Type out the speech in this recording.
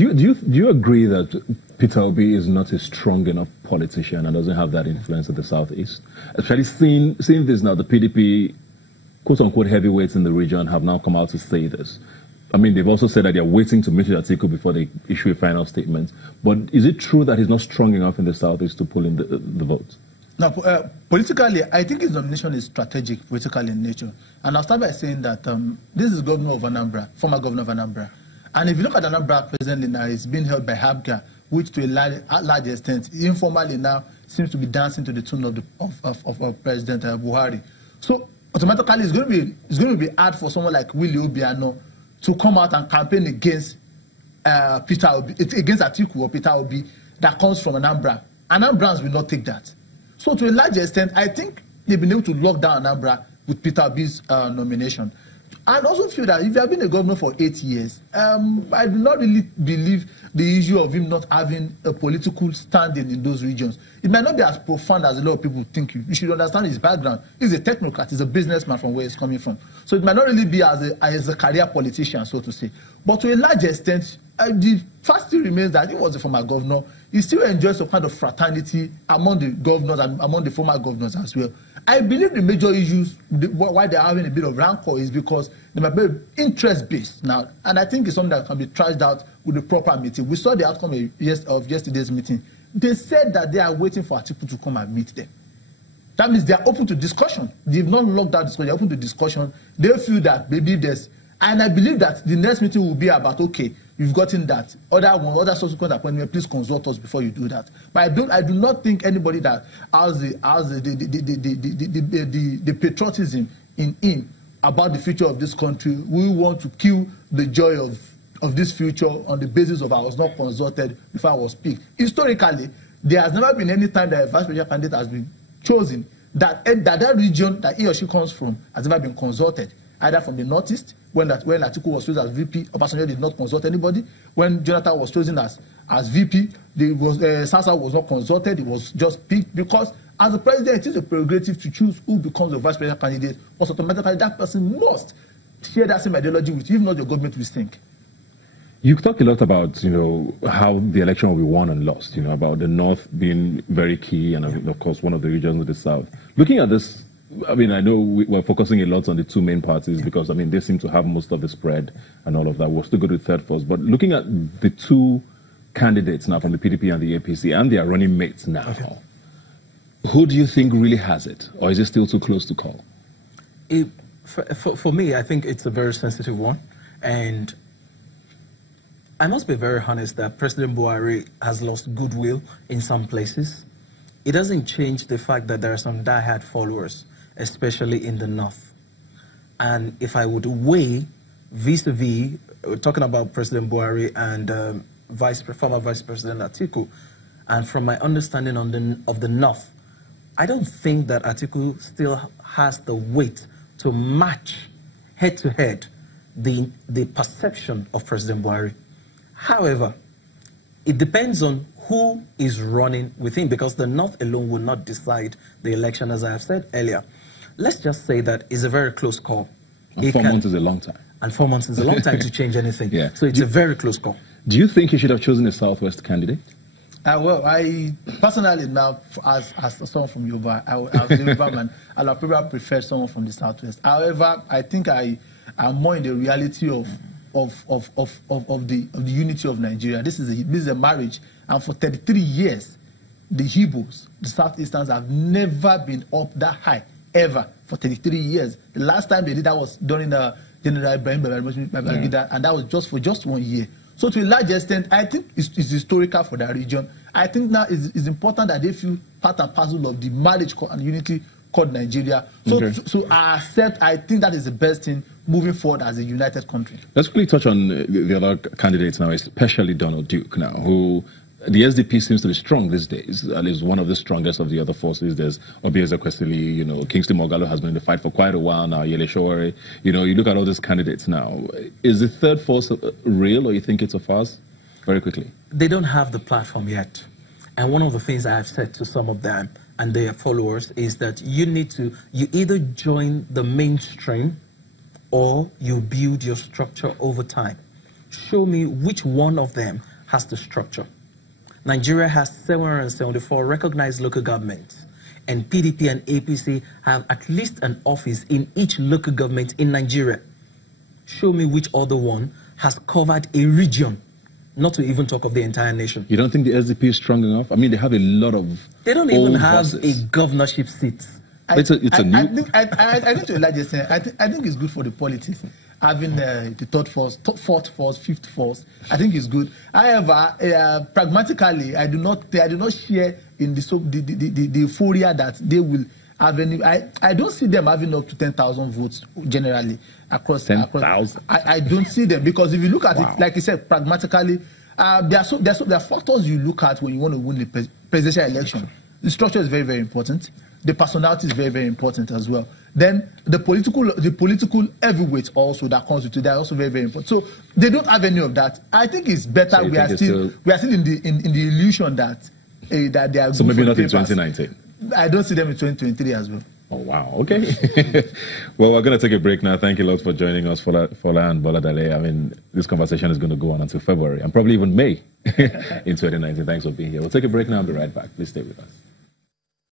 you agree that Peter Obi is not a strong enough politician and doesn't have that influence in the southeast? Especially seeing this now, the PDP, quote-unquote, heavyweights in the region have now come out to say this. I mean, they've also said that they're waiting to meet with Atiku before they issue a final statement. But is it true that he's not strong enough in the southeast to pull in the vote? Now, politically, I think his nomination is strategic, political in nature. And I'll start by saying that this is governor of Anambra, former governor of Anambra. And if you look at Anambra presently now, it's being held by Habga, which to a large extent, informally now, seems to be dancing to the tune of President Buhari. So automatically, it's going to be hard for someone like Willie Obiano to come out and campaign against Peter Obi, against Atiku or Peter Obi that comes from Anambra. Anambrans will not take that. So to a large extent, I think they've been able to lock down Anambra with Peter Obi's nomination. I also feel that if you have been a governor for 8 years, I do not really believe the issue of him not having a political standing in those regions. It might not be as profound as a lot of people think. You should understand his background. He's a technocrat. He's a businessman from where he's coming from. So it might not really be as a career politician, so to say. But to a large extent, the fact still remains that he was a former governor. He still enjoys some kind of fraternity among the governors and among the former governors as well. I believe the major issues why they're having a bit of rancor is because they might be interest-based now. And I think it's something that can be trashed out with the proper meeting. We saw the outcome of yesterday's meeting. They said that they are waiting for Atiku to come and meet them. That means they are open to discussion. They've not locked that discussion. They're open to discussion. They feel that maybe there's... And I believe that the next meeting will be about, okay, you've gotten that. Other subsequent appointment, please consult us before you do that. But I do not think anybody that has the patriotism in him about the future of this country will want to kill the joy of this future on the basis of I was not consulted before I was picked. Historically, there has never been any time that a vice presidential candidate has been chosen that region that he or she comes from has never been consulted, either from the northeast, when Atiku was chosen as VP, Obasanjo did not consult anybody. When Jonathan was chosen as VP, Sasa was not consulted. It was just picked because, as a president, it is a prerogative to choose who becomes the vice president candidate. But automatically, that person must share that same ideology with you, if not, your government will sink. You've talked a lot about, how the election will be won and lost, about the North being very key and, of course, one of the regions of the South. Looking at this, I mean, I know we're focusing a lot on the two main parties because, I mean, they seem to have most of the spread and all of that. We'll still go to third first. But looking at the two candidates now from the PDP and the APC and their running mates now, who do you think really has it? Or is it still too close to call? For me, I think it's a very sensitive one. And I must be very honest that President Buhari has lost goodwill in some places. It doesn't change the fact that there are some diehard followers, especially in the North. And if I would weigh vis-a-vis, we're talking about President Buhari and former Vice President Atiku, and from my understanding of the North, I don't think that Atiku still has the weight to match head-to-head the perception of President Buhari. However, it depends on who is running with him, because the North alone will not decide the election, as I have said earlier. Let's just say that it's a very close call. And 4 months is a long time. And 4 months is a long time to change anything. Yeah. So it's a very close call. Do you think he should have chosen a Southwest candidate? Well, I personally now, as someone from Yoruba, as a Yoruba man, I would probably prefer someone from the Southwest. However, I think I am more in the reality of the unity of Nigeria. This is a marriage, and for 33 years, the Igbos, the Southeasterns, have never been up that high ever for 33 years. The last time they did that was during the General Ibrahim Babangida, and that was just for 1 year. So to a large extent, I think it's historical for that region. I think now it's important that they feel part and parcel of the marriage and unity called Nigeria. So, so I think that is the best thing moving forward as a united country. Let's quickly touch on the other candidates now, especially Donald Duke now, who the SDP seems to be strong these days, at least one of the strongest of the other forces. There's Obieze Kwesili, Kingsley Moghalu has been in the fight for quite a while now, Yele Sowore. You look at all these candidates now. Is the third force real, or you think it's a farce? Very quickly. They don't have the platform yet. And one of the things I have said to some of them and their followers is that you either join the mainstream or you build your structure over time. show me which one of them has the structure. Nigeria has 774 recognized local governments, and PDP and APC have at least an office in each local government in Nigeria. Show me which other one has covered a region, not to even talk of the entire nation. You don't think the SDP is strong enough? I mean, they have a lot of. They don't even have a governorship seat. I think to a large extent, I think it's good for the politics. Having the third force, fourth force, fifth force, I think it's good. However, pragmatically, I do not share in the euphoria that they will have any. I don't see them having up to 10,000 votes generally across. 10,000. I don't see them, because if you look at it, like you said, pragmatically, there are factors you look at when you want to win the presidential election. The structure is very, very important. The personality is very, very important as well. Then the political heavyweight also that comes with it, they are also very, very important. So they don't have any of that. I think it's better. So we are still in the illusion that that they are. So maybe not in 2019. I don't see them in 2023 as well. Oh wow. Okay. Well, we're going to take a break now. Thank you a lot for joining us, Fola and Boladale. I mean, this conversation is going to go on until February and probably even May in 2019. Thanks for being here. We'll take a break now and be right back. Please stay with us.